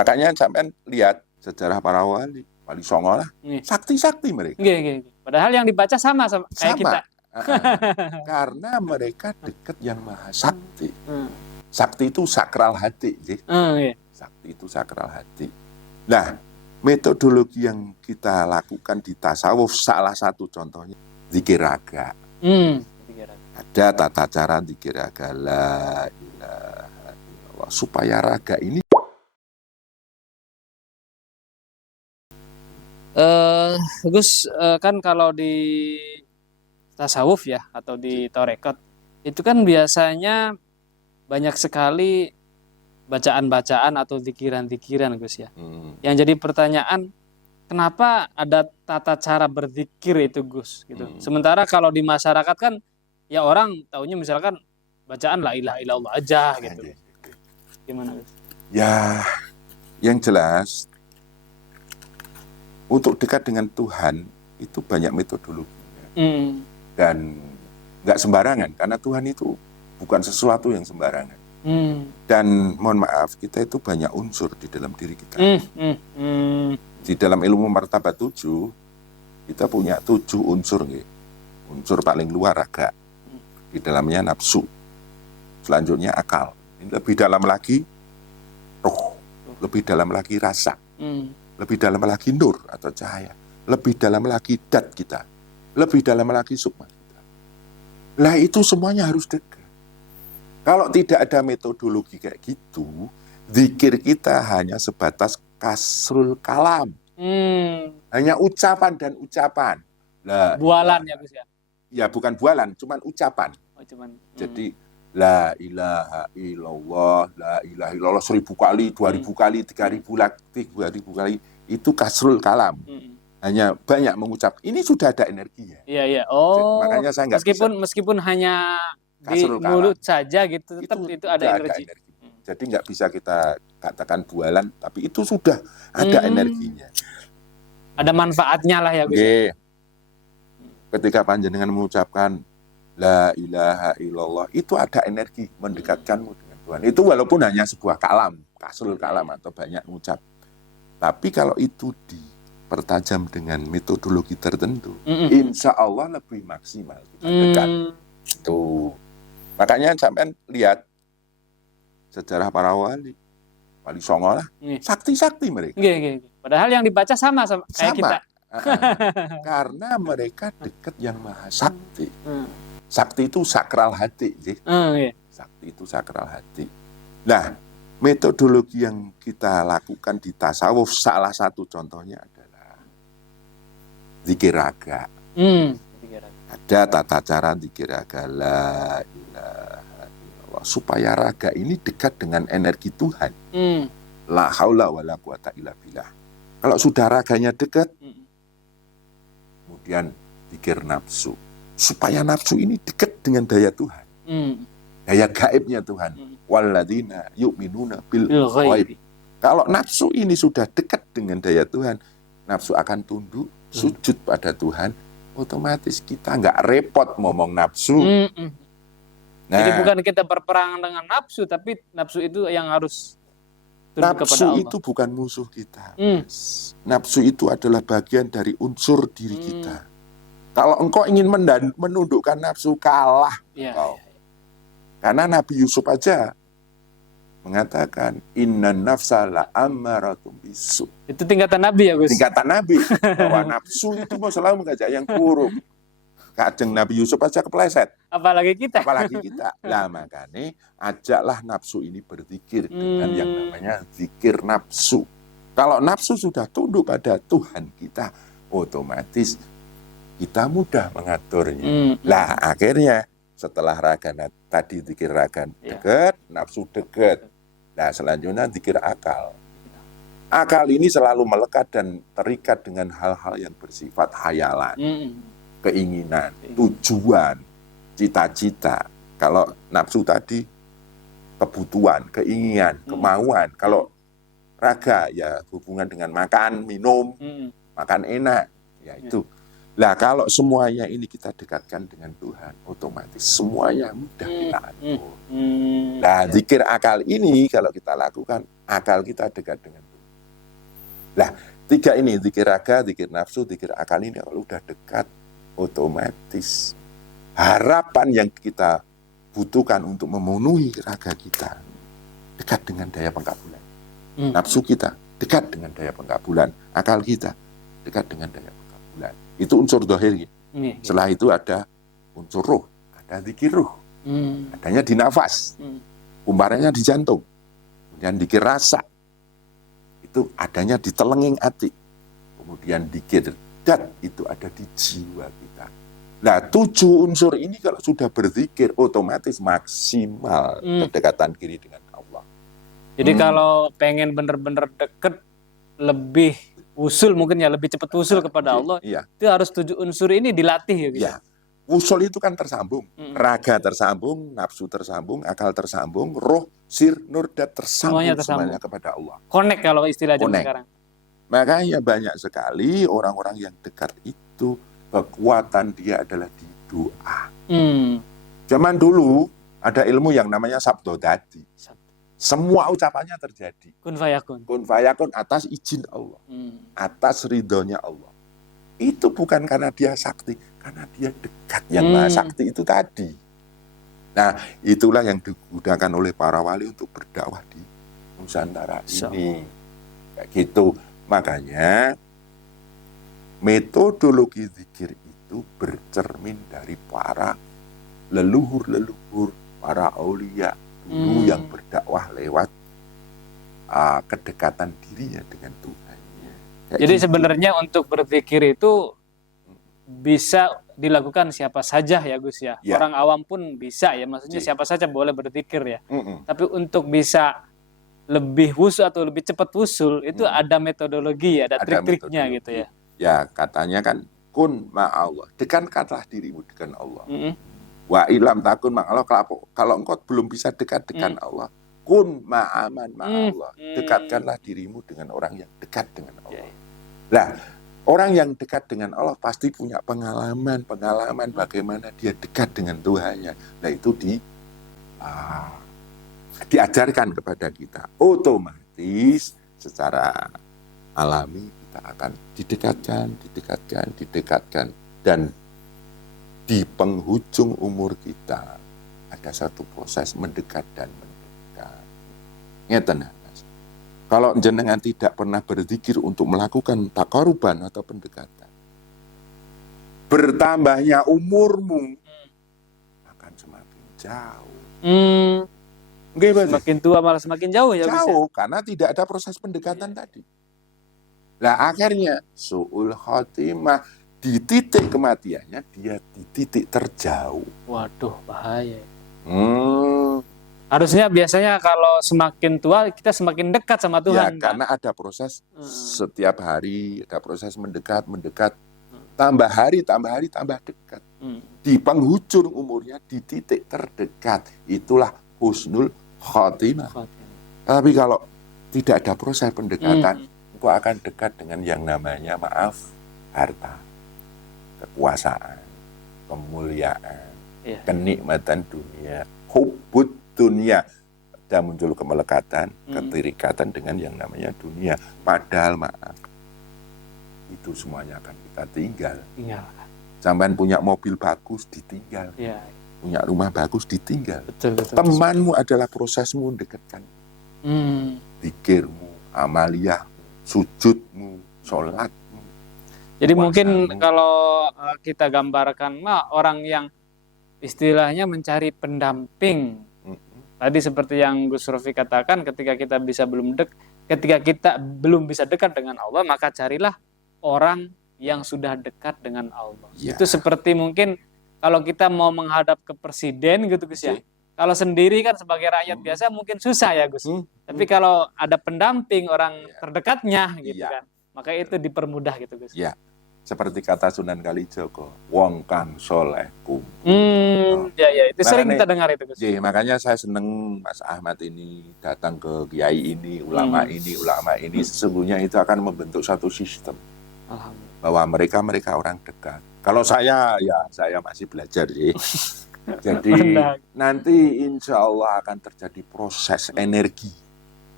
Makanya sampean lihat sejarah para wali songo lah, sakti-sakti mereka. Padahal yang dibaca sama kayak kita. Karena mereka dekat yang maha sakti. Sakti itu sakral hati. Sakti itu sakral hati. Nah, metodologi yang kita lakukan di tasawuf salah satu contohnya zikir raga. Ada tata cara zikir raga, la ilaha illallah, supaya raga ini Gus, kan kalau di tasawuf ya atau di tarekat itu kan biasanya banyak sekali bacaan-bacaan atau zikiran-zikiran, Gus ya. Yang jadi pertanyaan, kenapa ada tata cara berzikir itu, Gus? Gitu. Sementara kalau di masyarakat kan ya orang taunya misalkan bacaan la ilaha illallah aja gitu. Gimana, Gus? Ya, yang jelas untuk dekat dengan Tuhan itu banyak metodologi. Dan nggak sembarangan, karena Tuhan itu bukan sesuatu yang sembarangan. Dan mohon maaf, kita itu banyak unsur di dalam diri kita. Di dalam ilmu martabat 7, kita punya 7 unsur. Unsur paling luar raga, di dalamnya nafsu, selanjutnya akal, ini lebih dalam lagi roh, lebih dalam lagi rasa, lebih dalam lagi nur atau cahaya, lebih dalam lagi dat kita, lebih dalam lagi sukma kita. Lah itu semuanya harus dekat. Kalau tidak ada metodologi kayak gitu, zikir kita hanya sebatas kasrul kalam. Hanya ucapan dan ucapan. Lah, bualan ya, Gus ya? Ya bukan bualan, cuman ucapan. Jadi la ilaha illallah, la ilaha illallah 1000 kali, 2000 kali, 3000 kali, itu kasrul kalam. Hanya banyak mengucap. Ini sudah ada energinya. Iya. Oh. Makanya saya meskipun hanya di mulut saja gitu, tetap itu ada energi. Jadi nggak bisa kita katakan bualan, tapi itu sudah ada energinya. Ada manfaatnya lah ya, Gus. Ketika panjenengan mengucapkan la ilaha illallah, itu ada energi mendekatkanmu dengan Tuhan. Itu walaupun hanya sebuah kalam, kasrul kalam atau banyak mengucap. Tapi kalau itu dipertajam dengan metodologi tertentu, insya Allah lebih maksimal kita dekat. Tuh. Makanya sampean lihat sejarah para wali songo lah, sakti-sakti mereka. Padahal yang dibaca sama kayak kita. Karena mereka dekat yang maha sakti. Sakti itu sakral hati. Sakti itu sakral hati. Nah, metodologi yang kita lakukan di tasawuf salah satu contohnya adalah zikir raga. Ada tata cara zikir raga, la ilaha illallah, supaya raga ini dekat dengan energi Tuhan. La haula wala quwata illa billah. Kalau sudah raganya dekat, kemudian zikir nafsu, supaya nafsu ini dekat dengan daya Tuhan, daya gaibnya Tuhan. Walladzina yu'minuna bil ghaib. Kalau nafsu ini sudah dekat dengan daya Tuhan, nafsu akan tunduk, sujud pada Tuhan, otomatis kita nggak repot ngomong nafsu. Nah, jadi bukan kita berperang dengan nafsu, tapi nafsu itu yang harus tunduk kepada Allah. Nafsu itu bukan musuh kita. Nafsu itu adalah bagian dari unsur diri kita. Kalau engkau ingin menundukkan nafsu, kalah engkau. Karena Nabi Yusuf aja mengatakan innan nafsa la ammaratum bisu. Itu tingkatan Nabi ya, Gus? Tingkatan Nabi. Bahwa nafsu itu mau selalu mengajak yang buruk. Kajeng Nabi Yusuf aja kepleset. Apalagi kita. Lah makanya ajaklah nafsu ini berzikir dengan yang namanya zikir nafsu. Kalau nafsu sudah tunduk pada Tuhan kita, otomatis kita mudah mengaturnya. Lah akhirnya setelah raga tadi zikir raga dekat, nafsu dekat. Nah selanjutnya zikir akal. Akal ini selalu melekat dan terikat dengan hal-hal yang bersifat hayalan, keinginan, tujuan, cita-cita. Kalau nafsu tadi kebutuhan, keinginan, kemauan. Kalau raga ya hubungan dengan makan, minum, makan enak, ya itu. Lah kalau semuanya ini kita dekatkan dengan Tuhan, otomatis semuanya mudah kita atur. Nah zikir akal ini kalau kita lakukan, akal kita dekat dengan Tuhan. Lah, 3 ini, zikir raga, zikir nafsu, zikir akal ini kalau udah dekat, otomatis harapan yang kita butuhkan untuk memenuhi raga kita dekat dengan daya pengkabulan. Nafsu kita dekat dengan daya pengkabulan, akal kita dekat dengan daya pengkabulan. Itu unsur dohir. Setelah itu ada unsur ruh, ada zikir ruh. Adanya di nafas, kumparannya di jantung, kemudian zikir rasa, itu adanya di telenging hati, kemudian zikir dat itu ada di jiwa kita. Nah, 7 unsur ini kalau sudah berzikir otomatis maksimal kedekatan kiri dengan Allah. Jadi kalau pengen bener-bener deket, lebih usul mungkin ya, lebih cepat usul kepada Allah, itu harus 7 unsur ini dilatih ya gitu. Ya. Usul itu kan tersambung, raga tersambung, nafsu tersambung, akal tersambung, roh, sir, nur, dat tersambung semuanya kepada Allah. Connect kalau istilah zaman sekarang. Makanya banyak sekali orang-orang yang dekat itu kekuatan dia adalah di doa. Zaman dulu ada ilmu yang namanya sabdo dadi. Semua ucapannya terjadi. Kun fayakun. Kun fayakun atas izin Allah, atas ridhonya Allah. Itu bukan karena dia sakti, karena dia dekat yang maha sakti itu tadi. Nah, itulah yang digunakan oleh para wali untuk berdakwah di Nusantara ini. Kayak gitu. Makanya metodologi zikir itu bercermin dari para leluhur-leluhur, para aulia dulu yang berdakwah lewat kedekatan dirinya dengan Tuhan. Jadi sebenarnya untuk berzikir itu bisa dilakukan siapa saja ya Gus ya. Orang awam pun bisa ya, maksudnya siapa saja boleh berzikir ya. Tapi untuk bisa lebih wusul atau lebih cepat wusul itu ada metodologi ya, ada trik-triknya gitu ya. Ya katanya kan kun ma'allah, dekatkanlah dirimu dengan Allah. Wa ilam takun ma'allah, kalau engkau belum bisa dekat dengan Allah, kun ma'aman ma'allah, dekatkanlah dirimu dengan orang yang dekat dengan Allah. Nah, orang yang dekat dengan Allah pasti punya pengalaman bagaimana dia dekat dengan Tuhannya. Nah, itu diajarkan kepada kita. Otomatis secara alami kita akan didekatkan. Dan di penghujung umur kita ada satu proses mendekat dan mendekat. Ngeten, Mas. Kalau jenengan tidak pernah berzikir untuk melakukan taqarruban atau pendekatan, bertambahnya umurmu akan semakin jauh. Semakin tua malah semakin jauh ya. Jauh, karena tidak ada proses pendekatan tadi. Nah, akhirnya su'ul khotimah, di titik kematiannya dia di titik terjauh. Waduh, bahaya. Harusnya biasanya kalau semakin tua kita semakin dekat sama Tuhan. Ya, karena ada proses setiap hari, ada proses mendekat. Tambah hari tambah dekat. Di penghujung umurnya di titik terdekat, itulah husnul khotimah. Tapi kalau tidak ada proses pendekatan, engkau akan dekat dengan yang namanya harta, kekuasaan, kemuliaan, kenikmatan dunia, hubbud dunia. Ada muncul kemelekatan, ketirikatan dengan yang namanya dunia. Padahal itu semuanya akan kita tinggal. Sampai punya mobil bagus ditinggal. Punya rumah bagus ditinggal. Betul. Temanmu adalah prosesmu mendekatkan. Zikirmu, amaliyah, sujudmu, sholatmu. Jadi mungkin kalau kita gambarkan orang yang istilahnya mencari pendamping. Tadi seperti yang Gus Rofi katakan, ketika kita belum bisa dekat dengan Allah, maka carilah orang yang sudah dekat dengan Allah. Itu seperti mungkin kalau kita mau menghadap ke presiden gitu Gus ya. Kalau sendiri kan sebagai rakyat biasa mungkin susah ya Gus. Tapi kalau ada pendamping orang terdekatnya gitu kan, maka itu dipermudah gitu Gus. Ya, seperti kata Sunan Kalijaga, wong kang soleh kumpul. Ya, itu sering kita dengar itu Gus. Makanya saya seneng Mas Ahmad ini datang ke kiai ini, ulama ini, sesungguhnya itu akan membentuk satu sistem. Bahwa mereka orang dekat. Kalau saya masih belajar sih. Jadi nanti insya Allah akan terjadi proses energi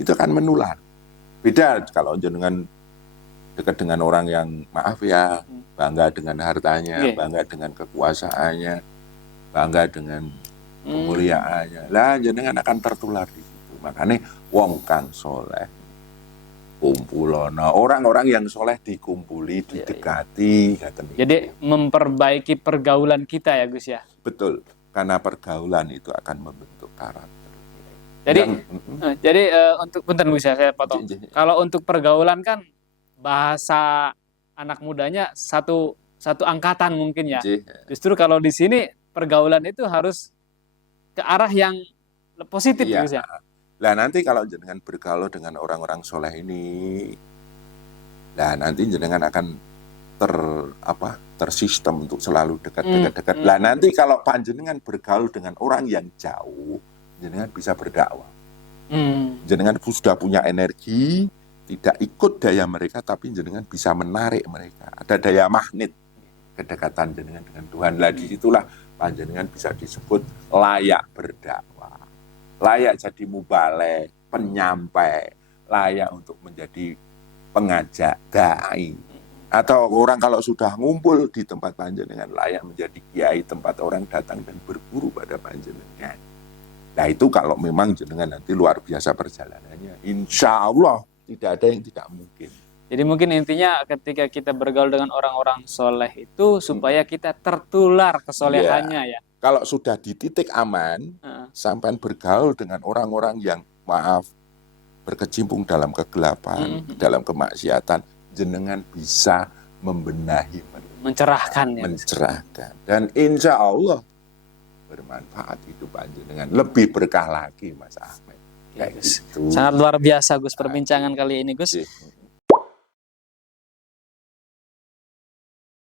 itu akan menular. Beda kalau jenengan dekat dengan orang yang maaf ya, bangga dengan hartanya, bangga dengan kekuasaannya, bangga dengan kemuliaannya. Lah jenengan akan tertular di situ. Makanya wong kang soleh kumpulono, orang-orang yang soleh dikumpuli, didekati. Jadi memperbaiki pergaulan kita ya Gus ya. Betul, karena pergaulan itu akan membentuk karakter. Jadi untuk punten Gus ya, saya potong. Kalau untuk pergaulan kan bahasa anak mudanya satu angkatan mungkin ya. Justru kalau di sini pergaulan itu harus ke arah yang positif Gus ya. Nah nanti kalau jenengan bergaul dengan orang-orang soleh ini, nah nanti jenengan akan tersistem untuk selalu dekat. Nah nanti kalau panjenengan bergaul dengan orang yang jauh, jenengan bisa berdakwah. Jenengan sudah punya energi, tidak ikut daya mereka, tapi jenengan bisa menarik mereka. Ada daya magnet kedekatan jenengan dengan Tuhan. Lah disitulah panjenengan bisa disebut layak berdakwah. Layak jadi mubalek, penyampai, layak untuk menjadi pengajak, dai. Atau orang kalau sudah ngumpul di tempat panjenengan, layak menjadi kiai, tempat orang datang dan berguru pada panjenengan. Nah itu kalau memang jenengan nanti luar biasa perjalanannya, insya Allah tidak ada yang tidak mungkin. Jadi mungkin intinya ketika kita bergaul dengan orang-orang soleh itu supaya kita tertular kesolehannya ya. Kalau sudah di titik aman, sampai bergaul dengan orang-orang yang berkecimpung dalam kegelapan, dalam kemaksiatan, jenengan bisa membenahi, mencerahkan. Dan insya Allah bermanfaat hidup panjenengan, lebih berkah lagi Mas Ahmed. Sangat luar biasa Gus perbincangan kali ini Gus.